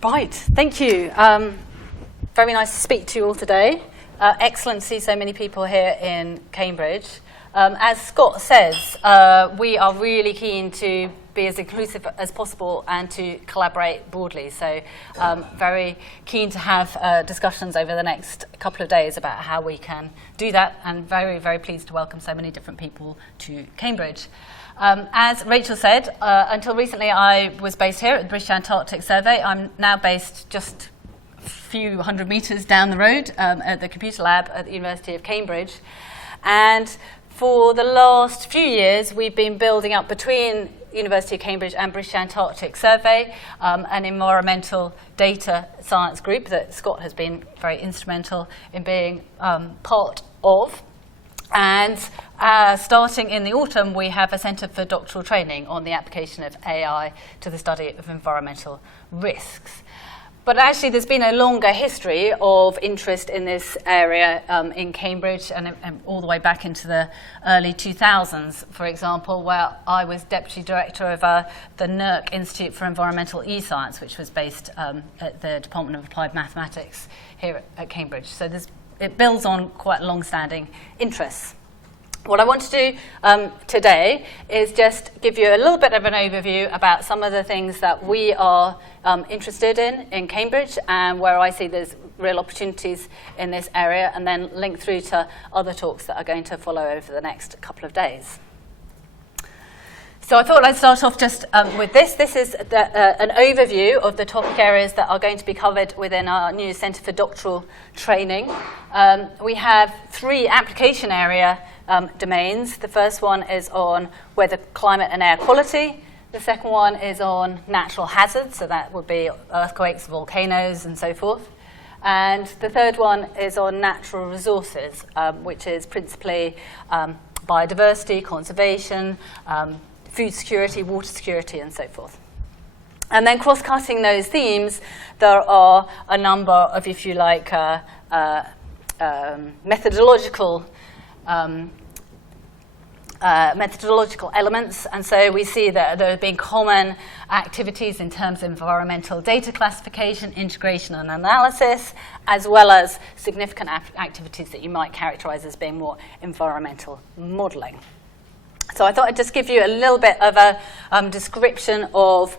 Right, thank you. Very nice to speak to you all today. Excellent to see so many people here in Cambridge. As Scott says, we are really keen to be as inclusive as possible and to collaborate broadly. So very keen to have discussions over the next couple of days about how we can do that, and very, very pleased to welcome so many different people to Cambridge. As Rachel said, until recently I was based here at the British Antarctic Survey. I'm now based just a few hundred metres down the road at the computer lab at the University of Cambridge. And for the last few years, we've been building up between University of Cambridge and British Antarctic Survey an environmental data science group that Scott has been very instrumental in being part of. And starting in the autumn, we have a Centre for Doctoral Training on the application of AI to the study of environmental risks. But actually, there's been a longer history of interest in this area in Cambridge and all the way back into the early 2000s, for example, where I was Deputy Director of the NERC Institute for Environmental E-Science, which was based at the Department of Applied Mathematics here at Cambridge. So it builds on quite long-standing interests. What I want to do today is just give you a little bit of an overview about some of the things that we are interested in Cambridge and where I see there's real opportunities in this area, and then link through to other talks that are going to follow over the next couple of days. So I thought I'd start off just with this. This is an overview of the topic areas that are going to be covered within our new Centre for Doctoral Training. We have 3 application area domains. The first one is on weather, climate and air quality. The second one is on natural hazards, so that would be earthquakes, volcanoes and so forth. And the third one is on natural resources, which is principally biodiversity, conservation, food security, water security, and so forth. And then cross-cutting those themes, there are a number of, if you like, methodological elements. And so we see that there have been common activities in terms of environmental data classification, integration and analysis, as well as significant activities that you might characterize as being more environmental modeling. So I thought I'd just give you a little bit of a description of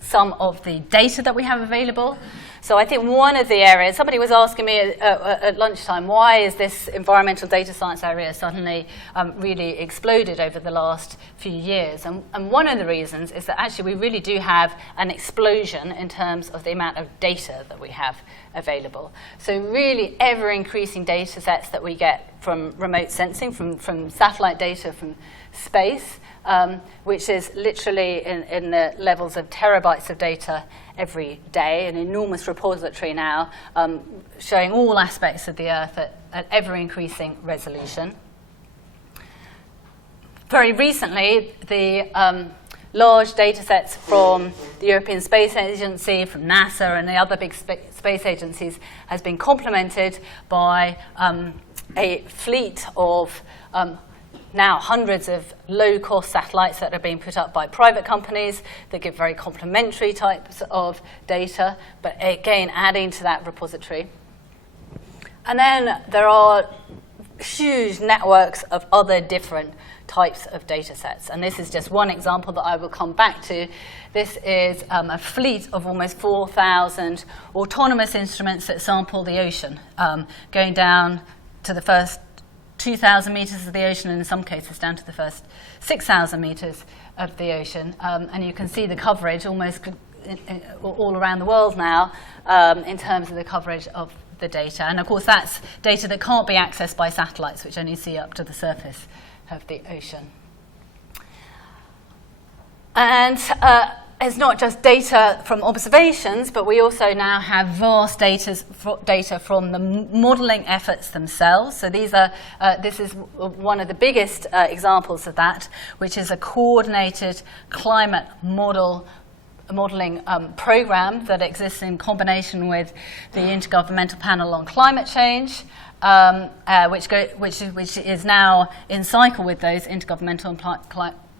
some of the data that we have available. So I think one of the areas, somebody was asking me at lunchtime, why is this environmental data science area suddenly really exploded over the last few years? And one of the reasons is that actually we really do have an explosion in terms of the amount of data that we have available. So really ever-increasing data sets that we get from remote sensing, from satellite data from space, which is literally in the levels of terabytes of data every day, an enormous repository now showing all aspects of the Earth at ever-increasing resolution. Very recently, the large data sets from the European Space Agency, from NASA and the other big space agencies has been complemented by a fleet of now hundreds of low-cost satellites that are being put up by private companies that give very complementary types of data, but again adding to that repository. And then there are huge networks of other different types of data sets. And this is just one example that I will come back to. This is a fleet of almost 4,000 autonomous instruments that sample the ocean, going down to the first 2,000 meters of the ocean, and in some cases down to the first 6,000 meters of the ocean. And you can see the coverage almost all around the world now in terms of the coverage of the data. And of course that's data that can't be accessed by satellites, which only see up to the surface of the ocean. And it's not just data from observations, but we also now have vast data from the modeling efforts themselves. So this is one of the biggest examples of that, which is a coordinated climate modeling program that exists in combination with the Intergovernmental Panel on Climate Change, which is now in cycle with those Intergovernmental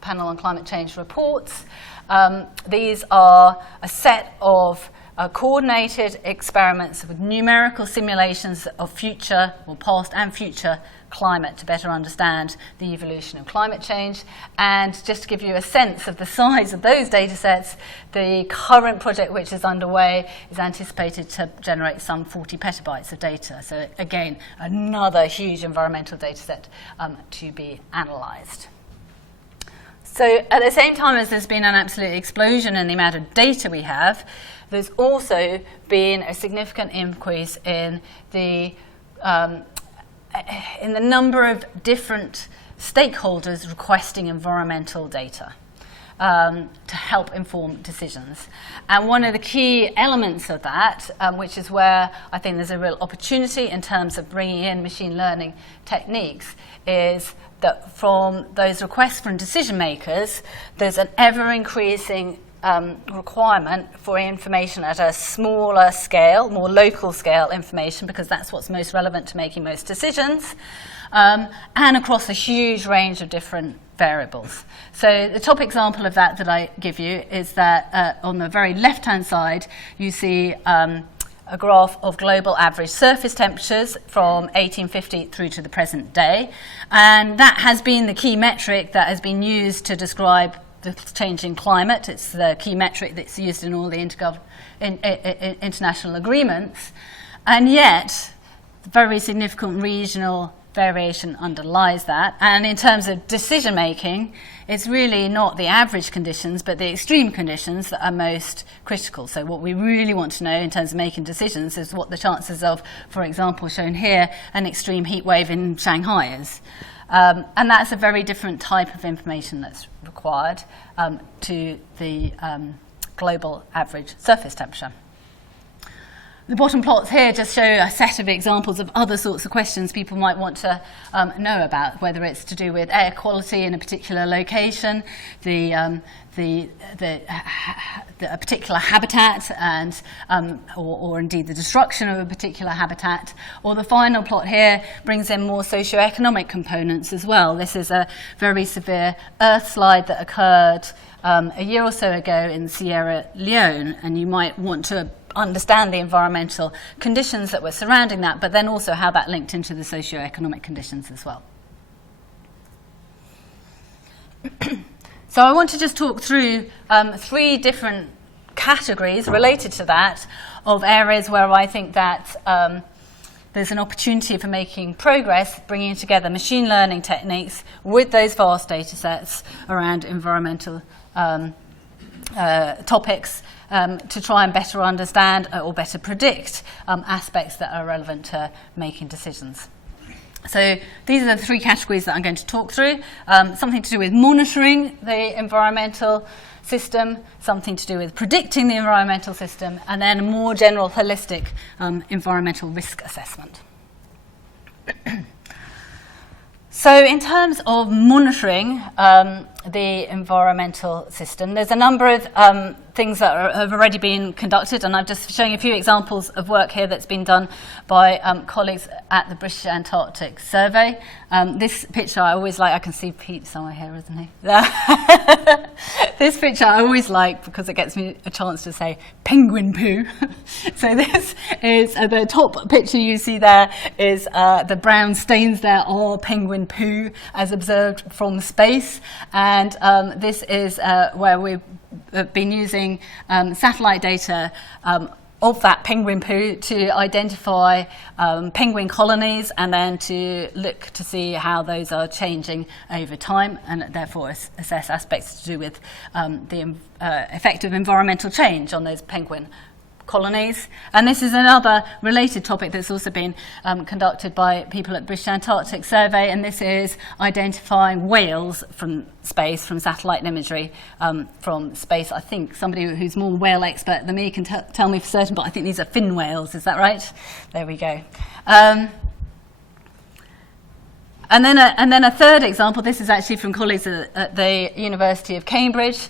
Panel on Climate Change reports. These are a set of coordinated experiments with numerical simulations of future, or past and future, climate to better understand the evolution of climate change. And just to give you a sense of the size of those data sets, the current project which is underway is anticipated to generate some 40 petabytes of data. So again, another huge environmental data set to be analysed. So at the same time as there's been an absolute explosion in the amount of data we have, there's also been a significant increase in the number of different stakeholders requesting environmental data to help inform decisions. And one of the key elements of that, which is where I think there's a real opportunity in terms of bringing in machine learning techniques, is that from those requests from decision makers, there's an ever-increasing requirement for information at a smaller scale, more local scale information, because that's what's most relevant to making most decisions, and across a huge range of different variables. So the top example of that I give you is that on the very left-hand side, you see a graph of global average surface temperatures from 1850 through to the present day. And that has been the key metric that has been used to describe the changing climate. It's the key metric that's used in all the international agreements. And yet, very significant regional variation underlies that. And in terms of decision making, it's really not the average conditions, but the extreme conditions that are most critical. So what we really want to know in terms of making decisions is what the chances of, for example, shown here, an extreme heat wave in Shanghai is. And that's a very different type of information that's required to the global average surface temperature. The bottom plots here just show a set of examples of other sorts of questions people might want to know about, whether it's to do with air quality in a particular location, a particular habitat, and or indeed the destruction of a particular habitat. Or the final plot here brings in more socioeconomic components as well. This is a very severe earth slide that occurred a year or so ago in Sierra Leone, and you might want to understand the environmental conditions that were surrounding that, but then also how that linked into the socioeconomic conditions as well. So I want to just talk through 3 different categories related to that of areas where I think that there's an opportunity for making progress, bringing together machine learning techniques with those vast data sets around environmental topics to try and better understand or better predict aspects that are relevant to making decisions. So these are the 3 categories that I'm going to talk through. Something to do with monitoring the environmental system, something to do with predicting the environmental system, and then a more general holistic environmental risk assessment. So in terms of monitoring the environmental system, there's a number of things that have already been conducted, and I'm just showing a few examples of work here that's been done by colleagues at the British Antarctic Survey. This picture I always like. I can see Pete somewhere here, isn't he? This picture I always like because it gets me a chance to say penguin poo. So this is the top picture you see there is the brown stains there are penguin poo as observed from space, and this is where we've been using satellite data of that penguin poo to identify penguin colonies, and then to look to see how those are changing over time, and therefore assess aspects to do with the effect of environmental change on those penguin colonies. And this is another related topic that's also been conducted by people at the British Antarctic Survey, and this is identifying whales from space, from satellite imagery from space. I think somebody who's more whale expert than me can tell me for certain, but I think these are fin whales, is that right? There we go. And then a third example, this is actually from colleagues at the University of Cambridge,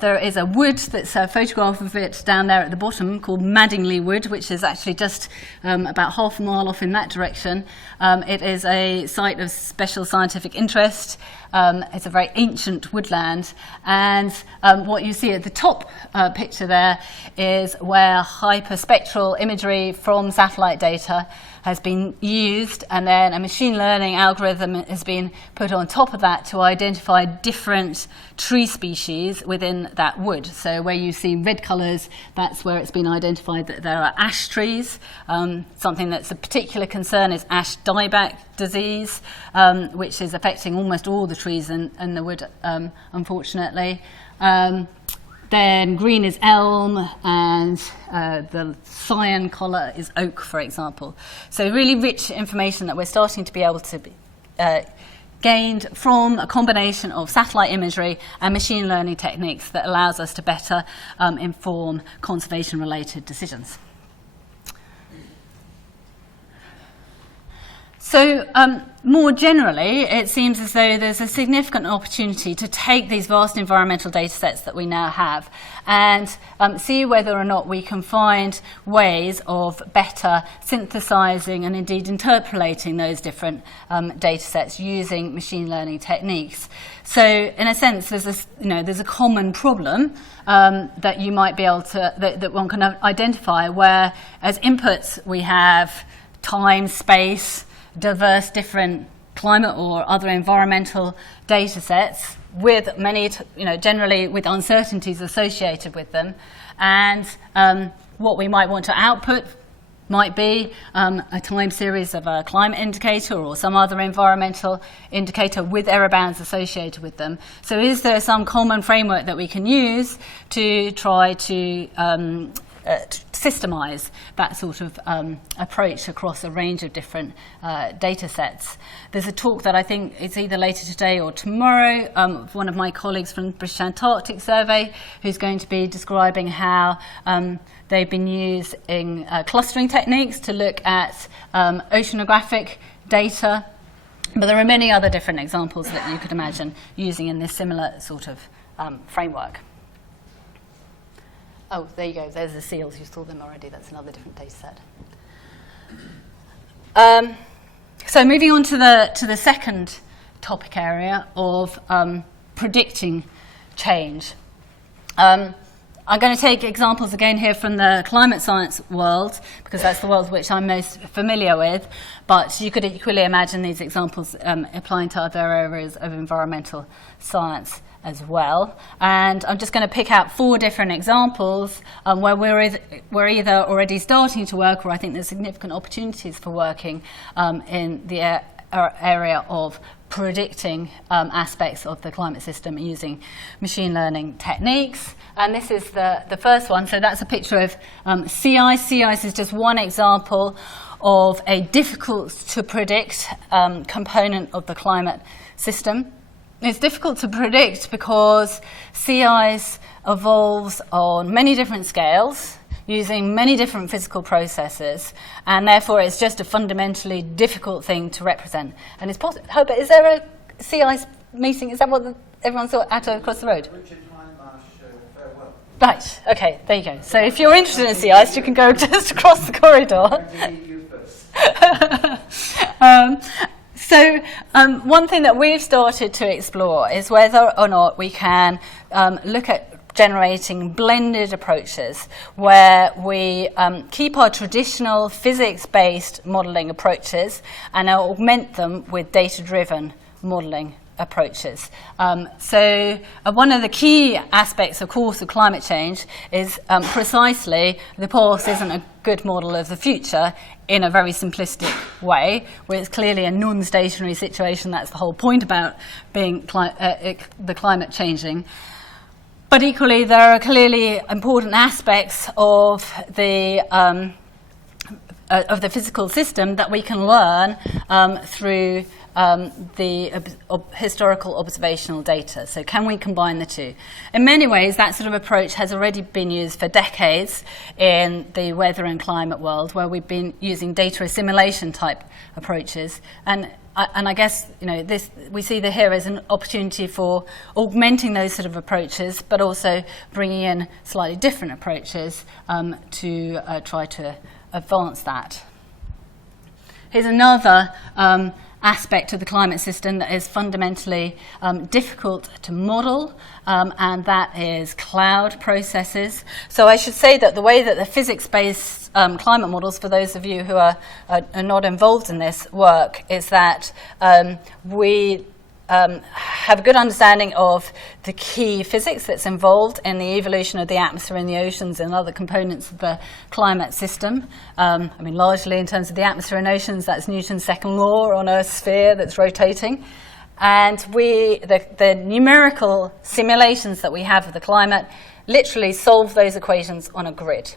There is a wood that's a photograph of it down there at the bottom called Madingley Wood, which is actually just about half a mile off in that direction. It is a site of special scientific interest. It's a very ancient woodland, and what you see at the top picture there is where hyperspectral imagery from satellite data has been used, and then a machine learning algorithm has been put on top of that to identify different tree species within that wood. So where you see red colours, that's where it's been identified that there are ash trees. Something that's a particular concern is ash dieback disease, which is affecting almost all the trees in the wood, unfortunately. Then green is elm, and the cyan colour is oak, for example. So really rich information that we're starting to be able to gained from a combination of satellite imagery and machine learning techniques that allows us to better inform conservation-related decisions. So more generally, it seems as though there's a significant opportunity to take these vast environmental data sets that we now have and see whether or not we can find ways of better synthesizing and indeed interpolating those different data sets using machine learning techniques. So in a sense, there's a common problem that you might be able to, that one can identify, where as inputs we have time, space, diverse different climate or other environmental data sets with many, generally with uncertainties associated with them. And what we might want to output might be a time series of a climate indicator or some other environmental indicator with error bands associated with them. So is there some common framework that we can use to try to systemize that sort of approach across a range of different data sets? There's a talk that I think it's either later today or tomorrow of one of my colleagues from the British Antarctic Survey, who's going to be describing how they've been using clustering techniques to look at oceanographic data. But there are many other different examples that you could imagine using in this similar sort of framework. Oh, there you go. There's the seals. You saw them already. That's another different data set. So moving on to the second topic area of predicting change. I'm going to take examples again here from the climate science world, because that's the world which I'm most familiar with, but you could equally imagine these examples applying to other areas of environmental science as well. And I'm just going to pick out 4 different examples where we're either already starting to work, or I think there's significant opportunities for working in the area of predicting aspects of the climate system using machine learning techniques. And this is the first one. So that's a picture of sea ice. Sea ice is just one example of a difficult to predict component of the climate system. It's difficult to predict because sea ice evolves on many different scales, using many different physical processes, and therefore it's just a fundamentally difficult thing to represent. And it's possible. Hobart, is there a sea ice meeting? Is that what everyone's at across the road? Farewell. Right. Okay. There you go. So if you're interested in sea ice, you can go just across the corridor. So one thing that we've started to explore is whether or not we can look at generating blended approaches where we keep our traditional physics-based modelling approaches and augment them with data-driven modelling approaches. So one of the key aspects, of course, of climate change is precisely the past isn't a good model of the future in a very simplistic way, where it's clearly a non-stationary situation. That's the whole point about being the climate changing. But equally, there are clearly important aspects of the physical system that we can learn through the historical observational data. So can we combine the two? In many ways, that sort of approach has already been used for decades in the weather and climate world, where we've been using data assimilation type approaches. And I guess this we see here as an opportunity for augmenting those sort of approaches, but also bringing in slightly different approaches to try to advance that. Here's another aspect of the climate system that is fundamentally difficult to model, and that is cloud processes. So I should say that the way that the physics-based climate models, for those of you who are not involved in this work, is that we have a good understanding of the key physics that's involved in the evolution of the atmosphere and the oceans and other components of the climate system. Largely in terms of the atmosphere and oceans, that's Newton's second law on a sphere that's rotating. And the numerical simulations that we have of the climate literally solve those equations on a grid.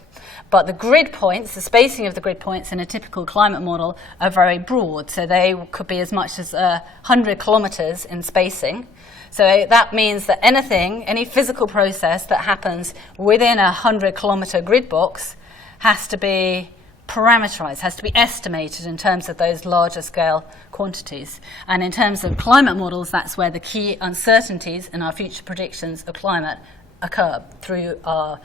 But the grid points, the spacing of the grid points in a typical climate model are very broad. So they could be as much as 100 kilometers in spacing. So that means that any physical process that happens within a 100-kilometer grid box has to be parameterized, has to be estimated in terms of those larger scale quantities. And in terms of climate models, that's where the key uncertainties in our future predictions of climate occur, through our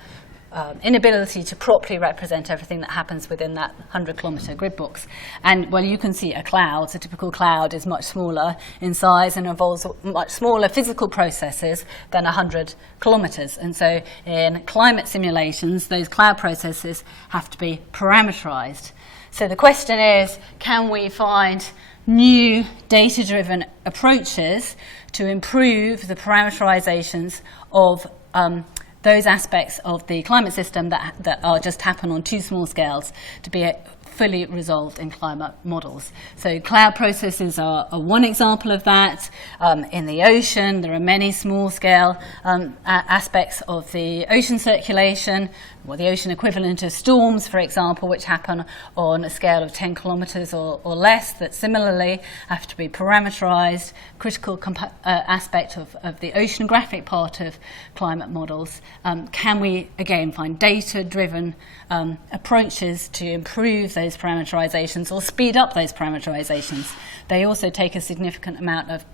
inability to properly represent everything that happens within that 100-kilometer grid box. And well, you can see a typical cloud is much smaller in size and involves much smaller physical processes than 100 kilometers. And so in climate simulations, those cloud processes have to be parameterized. So the question is, can we find new data-driven approaches to improve the parameterizations of those aspects of the climate system that are just happen on too small scales to be fully resolved in climate models. So cloud processes are one example of that. In the ocean, there are many small-scale aspects of the ocean circulation, or the ocean equivalent of storms, for example, which happen on a scale of 10 kilometers or less, that similarly have to be parameterized. Critical aspect of the oceanographic part of climate models. Can we, again, find data-driven approaches to improve those parameterizations or speed up those parameterizations? They also take a significant amount of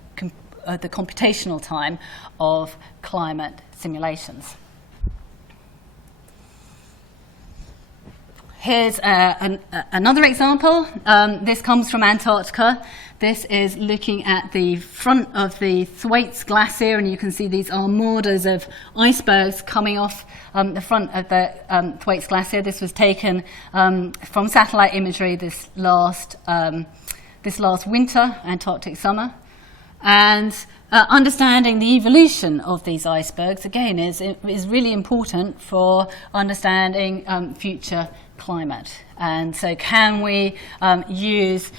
the computational time of climate simulations. Here's another example. This comes from Antarctica. This is looking at the front of the Thwaites Glacier, and you can see these armadas of icebergs coming off the front of the Thwaites Glacier. This was taken from satellite imagery this last winter, Antarctic summer. And understanding the evolution of these icebergs, again, is really important for understanding future climate. And so can we use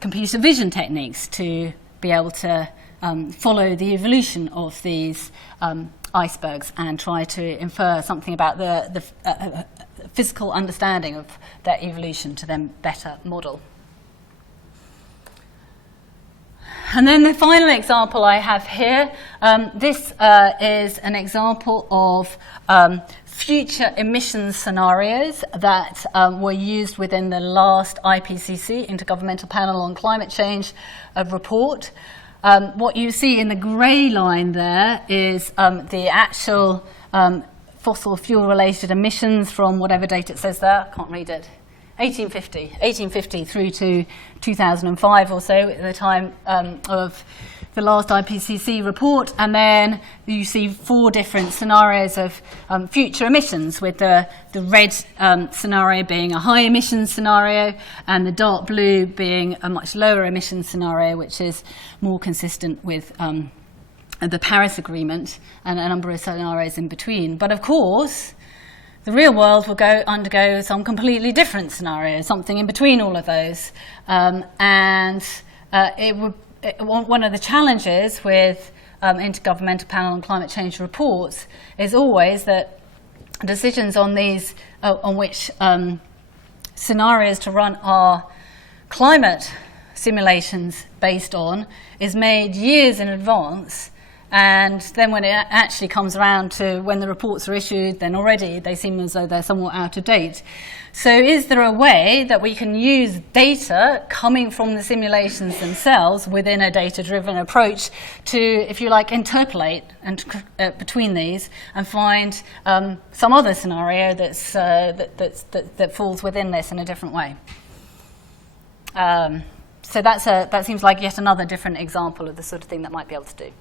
computer vision techniques to be able to follow the evolution of these icebergs and try to infer something about the physical understanding of their evolution to then better model? And then the final example I have here, this is an example of future emissions scenarios that were used within the last IPCC, Intergovernmental Panel on Climate Change, report. What you see in the grey line there is the actual fossil fuel-related emissions from whatever date it says there. I can't read it. 1850 through to 2005 or so, at the time of the last IPCC report. And then you see 4 different scenarios of future emissions, with the red scenario being a high emissions scenario and the dark blue being a much lower emissions scenario, which is more consistent with the Paris Agreement, and a number of scenarios in between. But of course, the real world will undergo some completely different scenario, something in between all of those. One of the challenges with Intergovernmental Panel on Climate Change reports is always that decisions on these, on which scenarios to run our climate simulations based on is made years in advance, and then when it actually comes around to when the reports are issued, then already they seem as though they're somewhat out of date. So is there a way that we can use data coming from the simulations themselves within a data-driven approach to, if you like, interpolate and between these and find some other scenario that falls within this in a different way? So that seems like yet another different example of the sort of thing that might be able to do.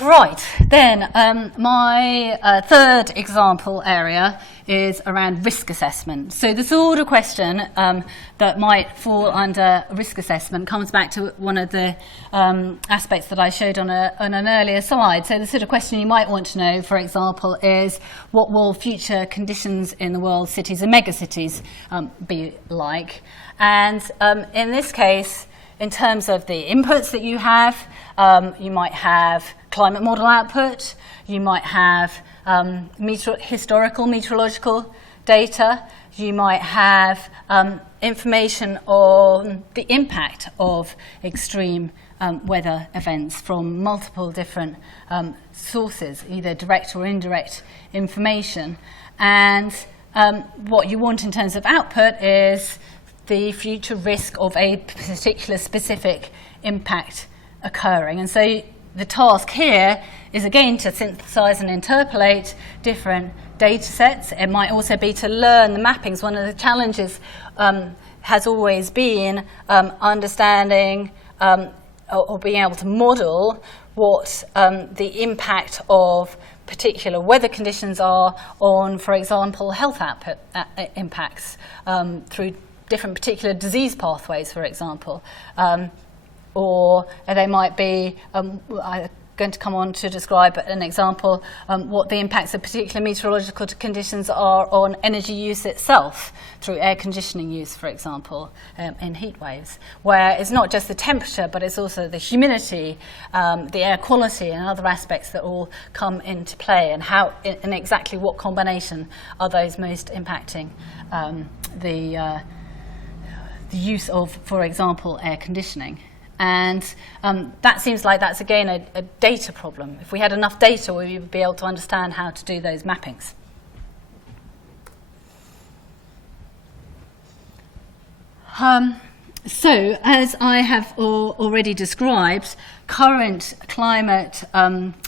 Right, then my third example area is around risk assessment. So the sort of question that might fall under risk assessment comes back to one of the aspects that I showed on an earlier slide. So the sort of question you might want to know, for example, is what will future conditions in the world cities and megacities be like? And in this case, in terms of the inputs that you have, you might have climate model output, you might have historical meteorological data, you might have information on the impact of extreme weather events from multiple different sources, either direct or indirect information. And what you want in terms of output is the future risk of a particular specific impact occurring. And so the task here is again to synthesize and interpolate different data sets. It might also be to learn the mappings. One of the challenges has always been understanding or being able to model what the impact of particular weather conditions are on, for example, health output impacts through different particular disease pathways, for example. Or they might be, I'm going to come on to describe an example, what the impacts of particular meteorological conditions are on energy use itself through air conditioning use, for example, in heat waves, where it's not just the temperature, but it's also the humidity, the air quality and other aspects that all come into play, and how and exactly what combination are those most impacting the use of, for example, air conditioning. And that seems like that's, again, a data problem. If we had enough data, we would be able to understand how to do those mappings. So, as I have already described, current climate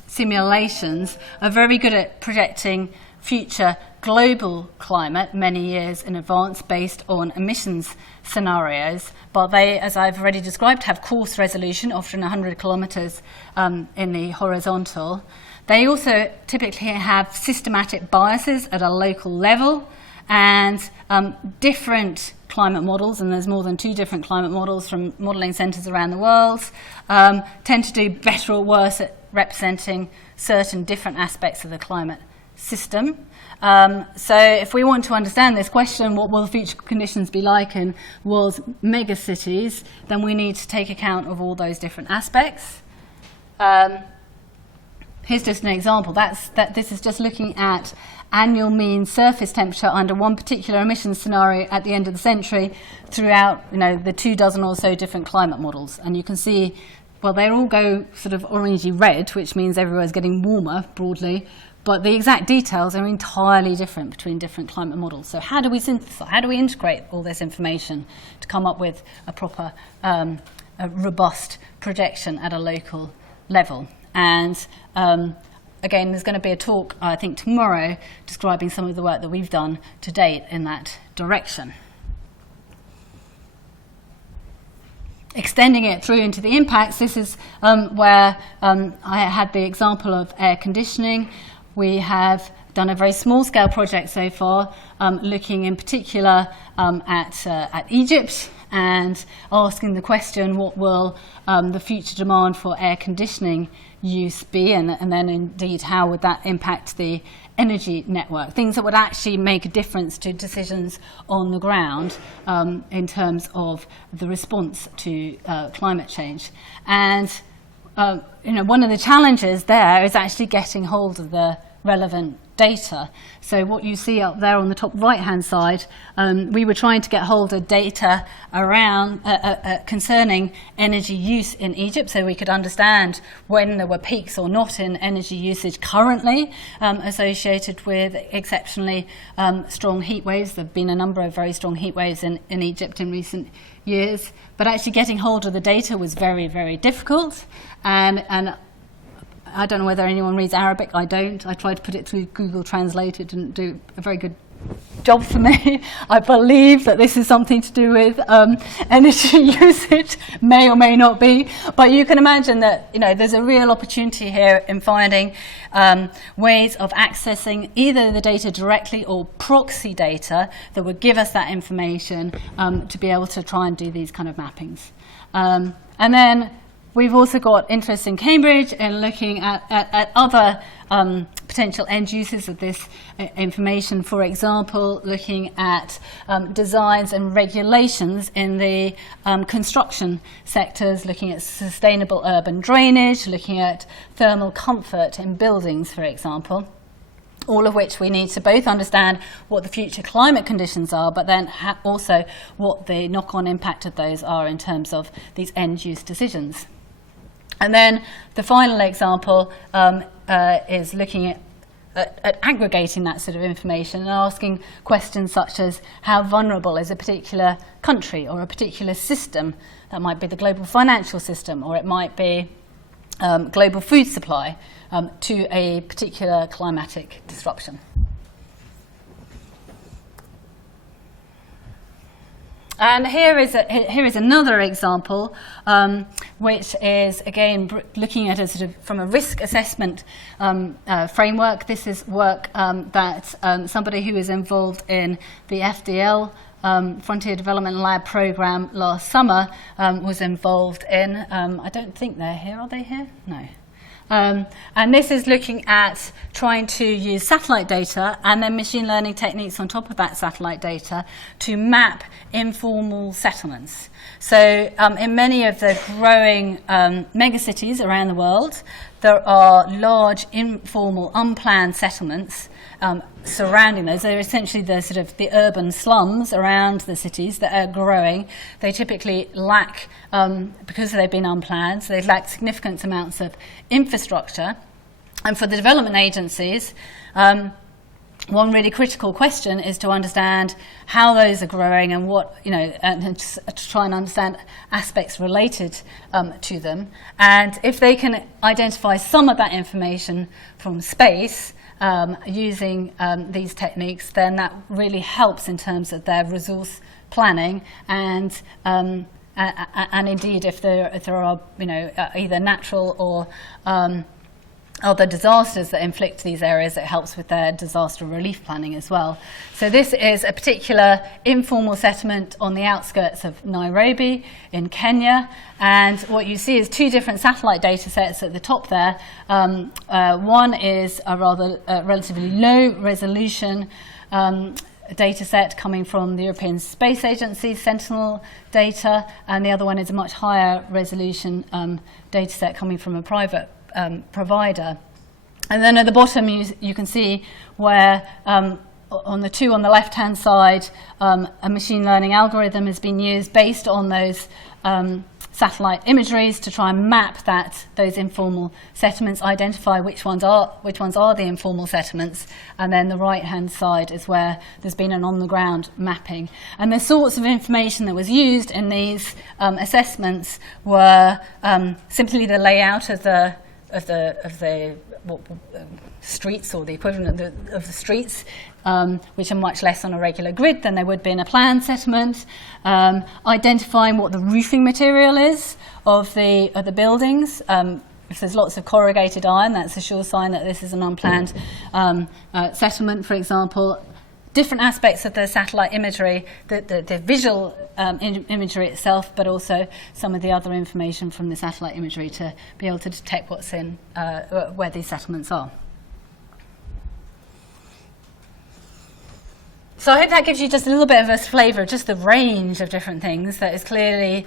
simulations are very good at projecting future global climate many years in advance based on emissions scenarios, but they, as I've already described, have coarse resolution, often 100 kilometres in the horizontal. They also typically have systematic biases at a local level, and different climate models, and there's more than 2 different climate models from modelling centres around the world, tend to do better or worse at representing certain different aspects of the climate system. So if we want to understand this question, what will future conditions be like in world's megacities, then we need to take account of all those different aspects. Here's just an example. This is just looking at annual mean surface temperature under one particular emissions scenario at the end of the century throughout, the 24 or so different climate models. And you can see, well, they all go sort of orangey red, which means everywhere's getting warmer broadly. But the exact details are entirely different between different climate models. So how do we synthesize, how do we integrate all this information to come up with a proper, a robust projection at a local level? And again, there's going to be a talk, I think, tomorrow describing some of the work that we've done to date in that direction. Extending it through into the impacts, this is where I had the example of air conditioning. We have done a very small-scale project so far, looking in particular at Egypt and asking the question, what will the future demand for air conditioning use be, and then indeed how would that impact the energy network, things that would actually make a difference to decisions on the ground in terms of the response to climate change. And one of the challenges there is actually getting hold of the relevant data. So what you see up there on the top right-hand side, we were trying to get hold of data around concerning energy use in Egypt, so we could understand when there were peaks or not in energy usage currently associated with exceptionally strong heat waves. There have been a number of very strong heat waves in Egypt in recent years, but actually getting hold of the data was very, very difficult, and I don't know whether anyone reads Arabic. I don't. I tried to put it through Google Translate. It didn't do a very good job for me. I believe that this is something to do with energy usage, may or may not be. But you can imagine that there's a real opportunity here in finding ways of accessing either the data directly or proxy data that would give us that information to be able to try and do these kind of mappings. And then we've also got interest in Cambridge in looking at other potential end uses of this information. For example, looking at designs and regulations in the construction sectors, looking at sustainable urban drainage, looking at thermal comfort in buildings, for example. All of which we need to both understand what the future climate conditions are, but then also what the knock-on impact of those are in terms of these end-use decisions. And then the final example is looking at aggregating that sort of information and asking questions such as how vulnerable is a particular country or a particular system. That might be the global financial system, or it might be global food supply to a particular climatic disruption. And here is another example, which is again looking at it sort of from a risk assessment framework. This is work that somebody who is involved in the FDL Frontier Development Lab program last summer was involved in. I don't think they're here. Are they here? No. And this is looking at trying to use satellite data and then machine learning techniques on top of that satellite data to map informal settlements. So in many of the growing megacities around the world, there are large informal unplanned settlements surrounding those. They're essentially the urban slums around the cities that are growing. They typically lack, because they've been unplanned, so they lack significant amounts of infrastructure. And for the development agencies, one really critical question is to understand how those are growing and what, and to try and understand aspects related to them. And if they can identify some of that information from space, using these techniques, then that really helps in terms of their resource planning and indeed if there are either natural or other disasters that inflict these areas, it helps with their disaster relief planning as well. So this is a particular informal settlement on the outskirts of Nairobi in Kenya, and what you see is two different satellite data sets at the top there. One is a rather relatively low resolution data set coming from the European Space Agency's Sentinel data, and the other one is a much higher resolution data set coming from a private provider. And then at the bottom you can see where on the two on the left hand side a machine learning algorithm has been used based on those satellite imageries to try and map those informal settlements, identify which ones are the informal settlements, and then the right hand side is where there's been an on the ground mapping. And the sorts of information that was used in these assessments were simply the layout of the streets, or the equivalent of the streets, which are much less on a regular grid than they would be in a planned settlement. Identifying what the roofing material is of the buildings. If there's lots of corrugated iron, that's a sure sign that this is an unplanned settlement, for example. Different aspects of the satellite imagery, the visual imagery itself, but also some of the other information from the satellite imagery to be able to detect what's in where these settlements are. So I hope that gives you just a little bit of a flavour of just the range of different things that is clearly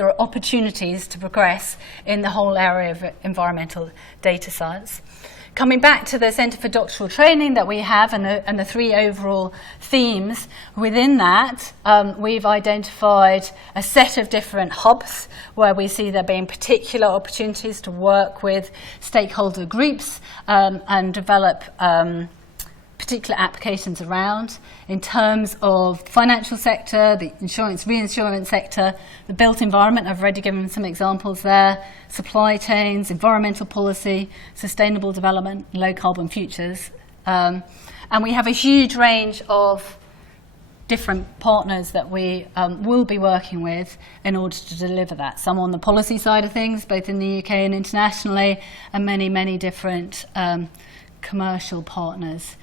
there are opportunities to progress in the whole area of environmental data science. Coming back to the Centre for Doctoral Training that we have and the three overall themes within that, we've identified a set of different hubs where we see there being particular opportunities to work with stakeholder groups and develop particular applications around. In terms of the financial sector, the insurance, reinsurance sector, the built environment, I've already given some examples there, supply chains, environmental policy, sustainable development, low carbon futures. And we have a huge range of different partners that we will be working with in order to deliver that. Some on the policy side of things, both in the UK and internationally, and many, many different commercial partners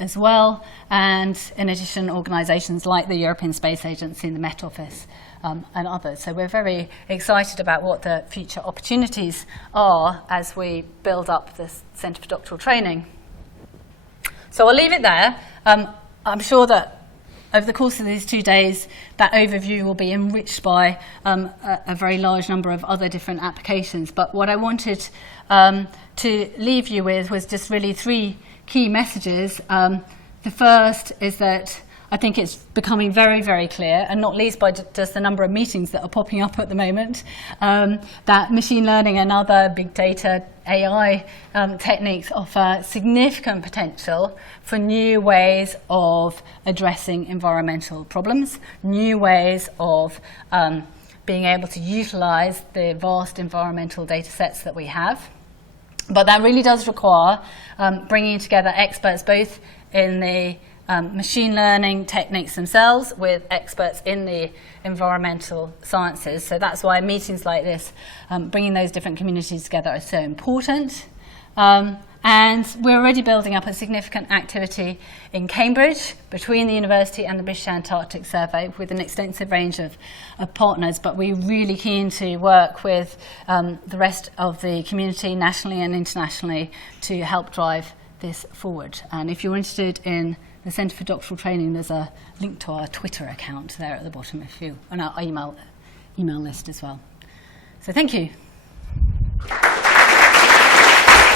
as well, and in addition organisations like the European Space Agency, the Met Office and others. So we're very excited about what the future opportunities are as we build up this Centre for Doctoral Training. So I'll leave it there. I'm sure that over the course of these 2 days, that overview will be enriched by a very large number of other different applications. But what I wanted to leave you with was just really 3 key messages. The first is that I think it's becoming very, very clear, and not least by just the number of meetings that are popping up at the moment, that machine learning and other big data AI techniques offer significant potential for new ways of addressing environmental problems, new ways of being able to utilize the vast environmental data sets that we have. But that really does require bringing together experts both in the machine learning techniques themselves with experts in the environmental sciences. So that's why meetings like this, bringing those different communities together, are so important. And we're already building up a significant activity in Cambridge between the university and the British Antarctic Survey with an extensive range of partners, but we're really keen to work with the rest of the community nationally and internationally to help drive this forward. And if you're interested in the Centre for Doctoral Training, there's a link to our Twitter account there at the bottom, and our email list as well. So thank you.